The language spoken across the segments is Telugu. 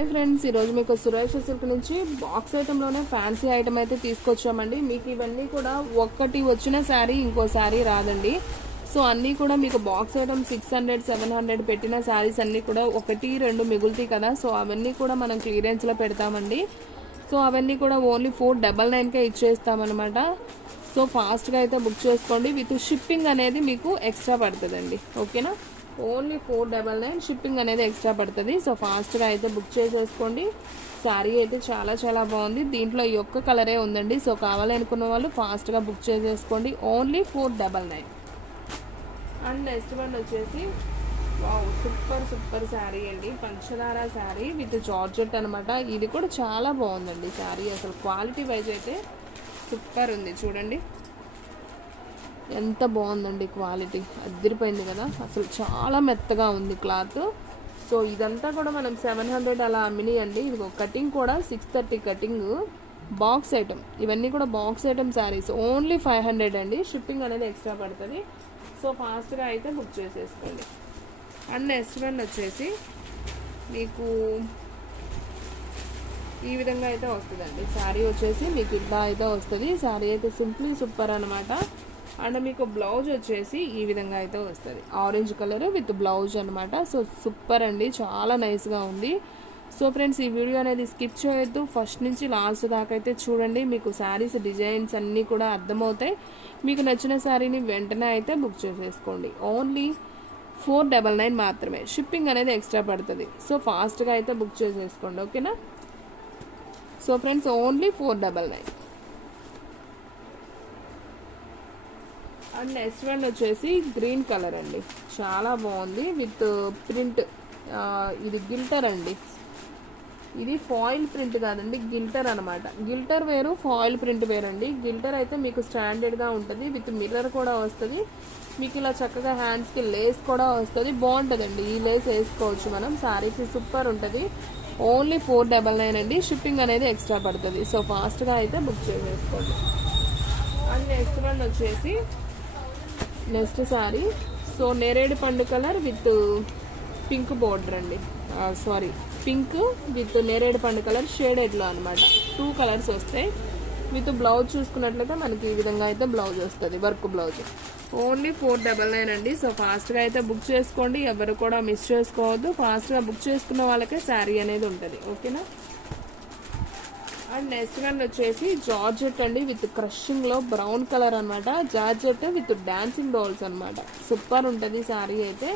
హాయ్ ఫ్రెండ్స్ ఈరోజు మీకు సురేష్ సిల్క్ నుంచి బాక్స్ ఐటెంలోనే ఫ్యాన్సీ ఐటమ్ అయితే తీసుకొచ్చామండి. మీకు ఇవన్నీ కూడా ఒక్కటి వచ్చిన శారీ ఇంకో శారీ రాదండి. సో అన్నీ కూడా మీకు box item six hundred seven hundred పెట్టిన శారీస్ అన్నీ కూడా ఒకటి రెండు మిగులుతాయి కదా. సో అవన్నీ కూడా మనం క్లియరెన్స్లో పెడతామండి. సో అవన్నీ కూడా ఓన్లీ ఫోర్ డబల్ నైన్కే ఇచ్చేస్తామన్నమాట. సో ఫాస్ట్గా అయితే బుక్ చేసుకోండి. విత్ షిప్పింగ్ అనేది మీకు ఎక్స్ట్రా పడుతుందండి. ఓకేనా only four double nine shipping అనేది ఎక్స్ట్రా పడుతుంది. సో ఫాస్ట్గా అయితే బుక్ చేసేసుకోండి. శారీ అయితే చాలా చాలా బాగుంది. దీంట్లో ఈ ఒక్క కలరే ఉందండి. సో కావాలి అనుకున్న వాళ్ళు ఫాస్ట్గా బుక్ చేసేసుకోండి. Only four double nine. And next one వచ్చేసి వావ్ సూపర్ సూపర్ శారీ అండి. పంచదార శారీ విత్ జార్జెట్ అనమాట ఇది కూడా చాలా బాగుందండి శారీ అసలు క్వాలిటీ వైజ్ అయితే సూపర్ ఉంది. చూడండి. ఎంత బాగుందండి క్వాలిటీ. అద్దరిపోయింది కదా. అసలు చాలా మెత్తగా ఉంది క్లాత్. సో ఇదంతా కూడా మనం సెవెన్ హండ్రెడ్ అలా అమ్మినాయండి. ఇది కటింగ్ కూడా six thirty cutting. Box item. ఇవన్నీ కూడా box item saris. Only five hundred అండి. షిప్పింగ్ అనేది ఎక్స్ట్రా పడుతుంది. సో ఫాస్ట్గా అయితే బుక్ చేసేసుకోండి. అండ్ నెక్స్ట్ వన్ వచ్చేసి మీకు ఈ విధంగా అయితే వస్తుందండి. శారీ వచ్చేసి మీకు ఇలా అయితే వస్తుంది. శారీ అయితే సింప్లీ సూపర్ అనమాట అండ్ మీకు బ్లౌజ్ వచ్చేసి ఈ విధంగా అయితే వస్తుంది. ఆరెంజ్ కలర్ విత్ బ్లౌజ్ అనమాట సో సూపర్ అండి. చాలా నైస్గా ఉంది. సో ఫ్రెండ్స్ ఈ వీడియో అనేది స్కిప్ చేయొద్దు. ఫస్ట్ నుంచి లాస్ట్ దాకా అయితే చూడండి. మీకు శారీస్ డిజైన్స్ అన్నీ కూడా అర్థమవుతాయి. మీకు నచ్చిన శారీని వెంటనే అయితే బుక్ చేసేసుకోండి. ఓన్లీ ఫోర్ డబల్ నైన్ మాత్రమే. షిప్పింగ్ అనేది ఎక్స్ట్రా పడుతుంది. సో ఫాస్ట్గా అయితే బుక్ చేసేసుకోండి. ఓకేనా so friends only four double nine and next one వచ్చేసి గ్రీన్ కలర్ అండి. చాలా బాగుంది. విత్ ప్రింట్ ఇది గిల్టర్ అండి. ఇది ఫాయిల్ ప్రింట్ కాదండి గిల్టర్ అనమాట గిల్టర్ వేరు ఫాయిల్ ప్రింట్ వేరండి. గిల్టర్ అయితే మీకు స్టాండర్డ్గా ఉంటుంది. విత్ మిర్రర్ కూడా వస్తుంది. మీకు ఇలా చక్కగా హ్యాండ్స్కి లేస్ కూడా వస్తుంది. బాగుంటుందండి. ఈ లేస్ వేసుకోవచ్చు మనం. శారీకి సూపర్ ఉంటుంది. ఓన్లీ ఫోర్ డబల్ నైన్ అండి. షిప్పింగ్ అనేది ఎక్స్ట్రా పడుతుంది. సో ఫాస్ట్గా అయితే బుక్ చేసేసుకోండి. అండ్ నెక్స్ట్ వన్ వచ్చేసి నెక్స్ట్ సారీ. సో నేరేడు పండు కలర్ విత్ పింక్ బోర్డర్ అండి. సారీ. పింక్ విత్ నేరేడు పండు కలర్ షేడెడ్లో అనమాట టూ కలర్స్ వస్తాయి. విత్ బ్లౌజ్ చూసుకున్నట్లయితే మనకి ఈ విధంగా అయితే బ్లౌజ్ వస్తుంది work blouse. Only four double nine అండి. సో ఫాస్ట్గా అయితే బుక్ చేసుకోండి. ఎవరు కూడా మిస్ చేసుకోవద్దు. ఫాస్ట్గా బుక్ చేసుకున్న వాళ్ళకే శారీ అనేది ఉంటుంది. ఓకేనా? అండ్ నెక్స్ట్ వన్ వచ్చేసి జార్జెట్ అండి విత్ క్రషింగ్లో బ్రౌన్ కలర్ అనమాట జార్జెట్ విత్ డాన్సింగ్ డోల్స్ అనమాట సూపర్ ఉంటుంది శారీ అయితే.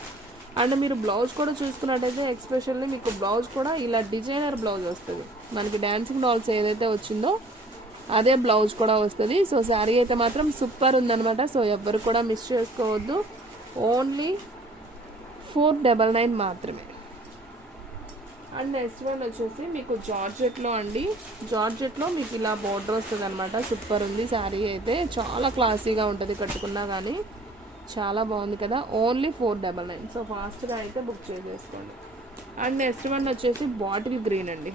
అండ్ మీరు బ్లౌజ్ కూడా చూసుకున్నట్టయితే ఎక్స్పెషల్లీ మీకు బ్లౌజ్ కూడా ఇలా డిజైనర్ బ్లౌజ్ వస్తుంది. మనకి డాన్సింగ్ డాల్స్ ఏదైతే వచ్చిందో అదే బ్లౌజ్ కూడా వస్తుంది. సో శారీ అయితే మాత్రం సూపర్ ఉందనమాట సో ఎవ్వరు కూడా మిస్ చేసుకోవద్దు. ఓన్లీ ఫోర్ డబల్ నైన్ మాత్రమే. అండ్ నెక్స్ట్ వన్ వచ్చేసి మీకు జార్జెట్లో అండి. జార్జెట్లో మీకు ఇలా బోర్డర్ వస్తుంది అనమాట సూపర్ ఉంది శారీ అయితే. చాలా క్లాసీగా ఉంటుంది కట్టుకున్నా కానీ చాలా బాగుంది కదా. Only four double nine so ఫాస్ట్గా అయితే బుక్ చేసేసుకోండి. అండ్ నెక్స్ట్ వన్ వచ్చేసి బాటిల్ గ్రీన్ అండి.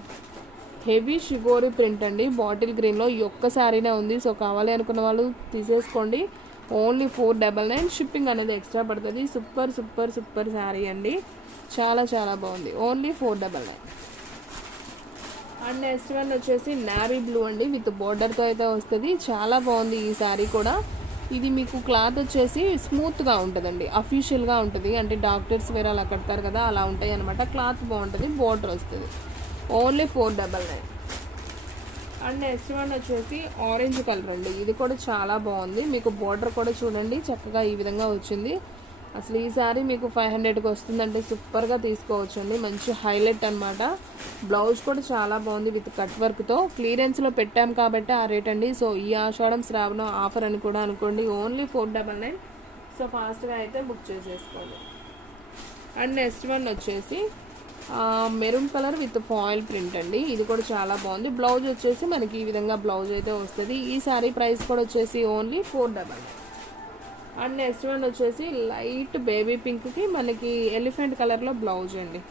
హెవీ షిగోరి ప్రింట్ అండి. బాటిల్ గ్రీన్లో ఈ ఒక్క శారీనే ఉంది. సో కావాలి అనుకున్న వాళ్ళు తీసేసుకోండి. Only four double nine. Shipping అనేది ఎక్స్ట్రా పడుతుంది. సూపర్ సూపర్ సూపర్ శారీ అండి. చాలా చాలా బాగుంది. Only four double nine and next one వచ్చేసి నావీ బ్లూ అండి. విత్ బోర్డర్తో అయితే వస్తుంది. చాలా బాగుంది ఈ శారీ కూడా. ఇది మీకు క్లాత్ వచ్చేసి స్మూత్గా ఉంటుందండి. అఫీషియల్గా ఉంటుంది. అంటే డాక్టర్స్ వేరే అలా కడతారు కదా అలా ఉంటాయి అనమాట క్లాత్ బాగుంటుంది. బోర్డర్ వస్తుంది. Only four double nine and next one వచ్చేసి ఆరెంజ్ కలర్ అండి. ఇది కూడా చాలా బాగుంది. మీకు బోర్డర్ కూడా చూడండి. చక్కగా ఈ విధంగా వచ్చింది. అసలు ఈ సారీ మీకు ఫైవ్ హండ్రెడ్కి వస్తుందంటే సూపర్గా తీసుకోవచ్చు అండి మంచి హైలైట్ అనమాట బ్లౌజ్ కూడా చాలా బాగుంది విత్ కట్ వర్క్తో క్లియరెన్స్లో పెట్టాం కాబట్టి ఆ రేట్ అండి. సో ఈ ఆషాఢం శ్రావణం ఆఫర్ అని కూడా అనుకోండి. Only four double nine so ఫాస్ట్గా అయితే బుక్ చేసేసుకోండి. అండ్ నెక్స్ట్ వన్ వచ్చేసి maroon colour with foil print అండి. ఇది కూడా చాలా బాగుంది. బ్లౌజ్ వచ్చేసి మనకి ఈ విధంగా బ్లౌజ్ అయితే వస్తుంది. ఈ సారీ ప్రైస్ కూడా వచ్చేసి only four double and next one వచ్చేసి లైట్ బేబీ పింక్కి మనకి ఎలిఫెంట్ కలర్లో బ్లౌజ్ అండి.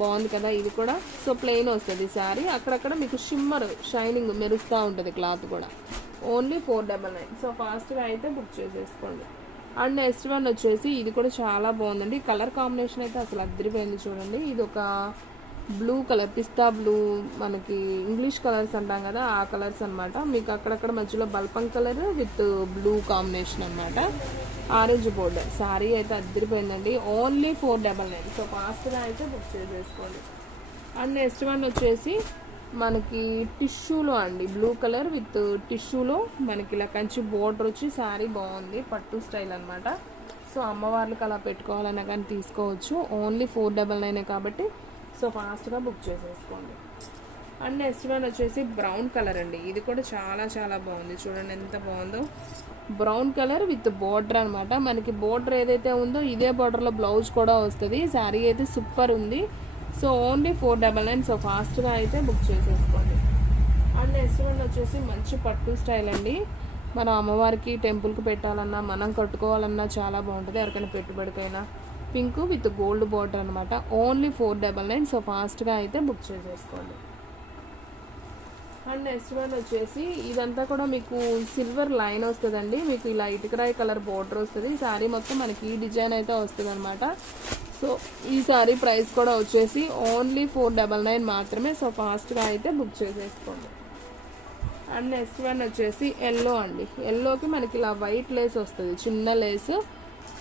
బాగుంది కదా ఇది కూడా. సో ప్లెయిన్ వస్తుంది సారీ అక్కడక్కడ మీకు షిమ్మర్ షైనింగ్ మెరుస్తూ ఉంటుంది క్లాత్ కూడా. Only four double nine. So ఫాస్ట్గా అయితే బుక్ చేసేసుకోండి. అండ్ నెక్స్ట్ వన్ వచ్చేసి ఇది కూడా చాలా బాగుందండి. కలర్ కాంబినేషన్ అయితే అసలు అద్దరిపోయింది చూడండి. ఇది ఒక బ్లూ కలర్ పిస్తా బ్లూ మనకి ఇంగ్లీష్ కలర్స్ అంటాం కదా ఆ కలర్స్ అన్నమాట. మీకు అక్కడక్కడ మధ్యలో బల్పం కలర్ విత్ బ్లూ కాంబినేషన్ అన్నమాట. Orange border. శారీ అయితే అద్దరిపోయిందండి. Only four double nine. So ఫాస్ట్గా అయితే బుక్ చేసేసుకోండి. అండ్ నెక్స్ట్ వన్ వచ్చేసి మనకి టిష్యూలో అండి బ్లూ కలర్ విత్ టిష్యూలో మనకి ఇలా కంచి బోర్డర్ వచ్చి శారీ బాగుంది పట్టు స్టైల్ అన్నమాట. సో అమ్మవార్లకు అలా పెట్టుకోవాలన్నా కానీ తీసుకోవచ్చు. ఓన్లీ ఫోర్ డబల్ నైనే కాబట్టి సో ఫాస్ట్గా బుక్ చేసేసుకోండి. అండ్ నెక్స్ట్ వన్ వచ్చేసి బ్రౌన్ కలర్ అండి. ఇది కూడా చాలా చాలా బాగుంది. చూడండి ఎంత బాగుందో. బ్రౌన్ కలర్ విత్ బోర్డర్ అనమాట మనకి బోర్డర్ ఏదైతే ఉందో ఇదే బోర్డర్లో బ్లౌజ్ కూడా వస్తుంది. శారీ అయితే సూపర్ ఉంది. So only four double nine so ఫాస్ట్గా అయితే బుక్ చేసేసుకోండి. అండ్ నెక్స్ట్ వన్ వచ్చేసి మంచి పట్టు స్టైల్ అండి. మనం అమ్మవారికి టెంపుల్కి పెట్టాలన్నా మనం కట్టుకోవాలన్నా చాలా బాగుంటుంది. ఎవరికైనా పెట్టుబడికైనా. పింక్ విత్ గోల్డ్ బార్డర్ అనమాట only four double nine so ఫాస్ట్గా అయితే బుక్ చేసేసుకోండి. అండ్ నెక్స్ట్ వన్ వచ్చేసి ఇదంతా కూడా మీకు సిల్వర్ లైన్ వస్తుందండి. మీకు ఇలా ఇటుకరాయి కలర్ బార్డర్ వస్తుంది. ఈ శారీ మొత్తం మనకి ఈ డిజైన్ అయితే వస్తుంది అనమాట సో ఈ సారీ ప్రైస్ కూడా వచ్చేసి ఓన్లీ ఫోర్ డబల్ నైన్ మాత్రమే. సో ఫాస్ట్గా అయితే బుక్ చేసేసుకోండి. అండ్ నెక్స్ట్ వన్ వచ్చేసి ఎల్లో అండి. ఎల్లోకి మనకి ఇలా వైట్ లేస్ వస్తుంది చిన్న లేస్.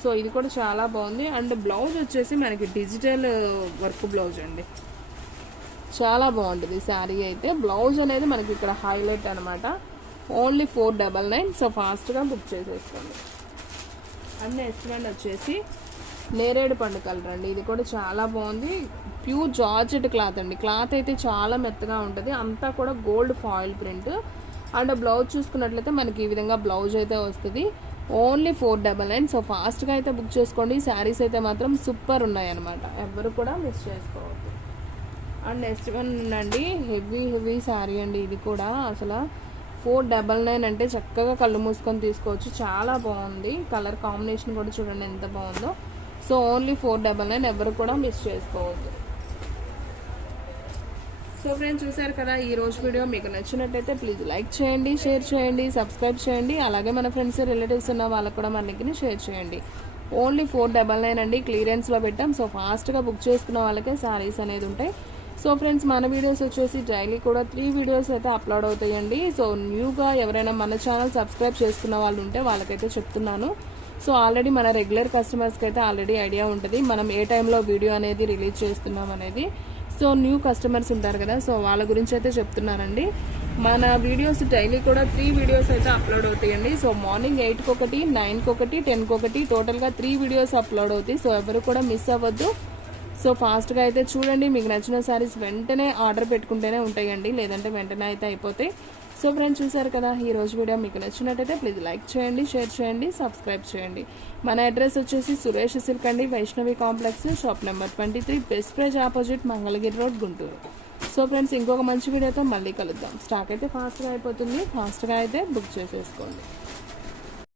సో ఇది కూడా చాలా బాగుంది. అండ్ బ్లౌజ్ వచ్చేసి మనకి డిజిటల్ వర్క్ బ్లౌజ్ అండి. చాలా బాగుంటుంది శారీ అయితే. బ్లౌజ్ అనేది మనకి ఇక్కడ హైలైట్ అనమాట only four double nine. So ఫాస్ట్గా బుక్ చేసేసుకోండి. అండ్ నెక్స్ట్ వన్ వచ్చేసి నేరేడు పండు కలర్ అండి. ఇది కూడా చాలా బాగుంది. ప్యూర్ జార్జెట్ క్లాత్ అండి. క్లాత్ అయితే చాలా మెత్తగా ఉంటుంది. అంతా కూడా gold foil print. And blouse చూసుకున్నట్లయితే మనకి ఈ విధంగా బ్లౌజ్ అయితే వస్తుంది. Only four double nine. So ఫాస్ట్గా అయితే బుక్ చేసుకోండి. శారీస్ అయితే మాత్రం సూపర్ ఉన్నాయన్నమాట. ఎవరు కూడా మిస్ చేసుకోవద్దు. అండ్ నెక్స్ట్ వన్ అండి హెవీ హెవీ శారీ అండి ఇది కూడా. అసలు ఫోర్ డబల్ నైన్ అంటే చక్కగా కళ్ళు మూసుకొని తీసుకోవచ్చు. చాలా బాగుంది. కలర్ కాంబినేషన్ కూడా చూడండి ఎంత బాగుందో. So only four double nine ఎవరు కూడా మిస్ చేసుకోవద్దు. సో ఫ్రెండ్స్ చూసారు కదా ఈ రోజు వీడియో మీకు నచ్చినట్టయితే ప్లీజ్ లైక్ చేయండి షేర్ చేయండి సబ్స్క్రైబ్ చేయండి అలాగే మన ఫ్రెండ్స్ రిలేటివ్స్ ఉన్న వాళ్ళకు కూడా మన లింక్ని షేర్ చేయండి. ఓన్లీ ఫోర్ డబల్ నైన్ అండి క్లియరెన్స్లో పెట్టాం. సో ఫాస్ట్గా బుక్ చేసుకున్న వాళ్ళకే శారీస్ అనేది ఉంటాయి. సో ఫ్రెండ్స్ మన వీడియోస్ వచ్చేసి డైలీ కూడా త్రీ వీడియోస్ అయితే అప్లోడ్ అవుతాయండి. సో న్యూగా ఎవరైనా మన ఛానల్ సబ్స్క్రైబ్ చేసుకున్న వాళ్ళు ఉంటే వాళ్ళకైతే చెప్తున్నాను. సో ఆల్రెడీ మన రెగ్యులర్ కస్టమర్స్కి అయితే ఆల్రెడీ ఐడియా ఉంటుంది. మనం ఏ టైంలో వీడియో అనేది రిలీజ్ చేస్తున్నాం అనేది. సో న్యూ కస్టమర్స్ ఉంటారు కదా సో వాళ్ళ గురించి అయితే చెప్తున్నానండి. మన వీడియోస్ డైలీ కూడా త్రీ వీడియోస్ అయితే అప్లోడ్ అవుతాయండి. సో మార్నింగ్ ఎయిట్కి ఒకటి నైన్కి ఒకటి టెన్కి ఒకటి టోటల్గా త్రీ వీడియోస్ అప్లోడ్ అవుతాయి. సో ఎవరు కూడా మిస్ అవ్వద్దు. సో ఫాస్ట్గా అయితే చూడండి. మీకు నచ్చిన శారీస్ వెంటనే ఆర్డర్ పెట్టుకుంటేనే ఉంటాయండి. లేదంటే వెంటనే అయితే అయిపోతాయి. సో ఫ్రెండ్స్ చూసారు కదా ఈ రోజు వీడియో మీకు నచ్చినట్టయితే ప్లీజ్ లైక్ చేయండి షేర్ చేయండి సబ్స్క్రైబ్ చేయండి. మన అడ్రస్ వచ్చేసి సురేష్ సిల్క్ అండి Vaishnavi complex shop number twenty three best price opposite Mangalagiri road Guntur. So friends ఇంకొక మంచి వీడియోతో మళ్ళీ కలుద్దాం. స్టాక్ అయితే ఫాస్ట్గా అయిపోతుంది. ఫాస్ట్గా అయితే బుక్ చేసేసుకోండి.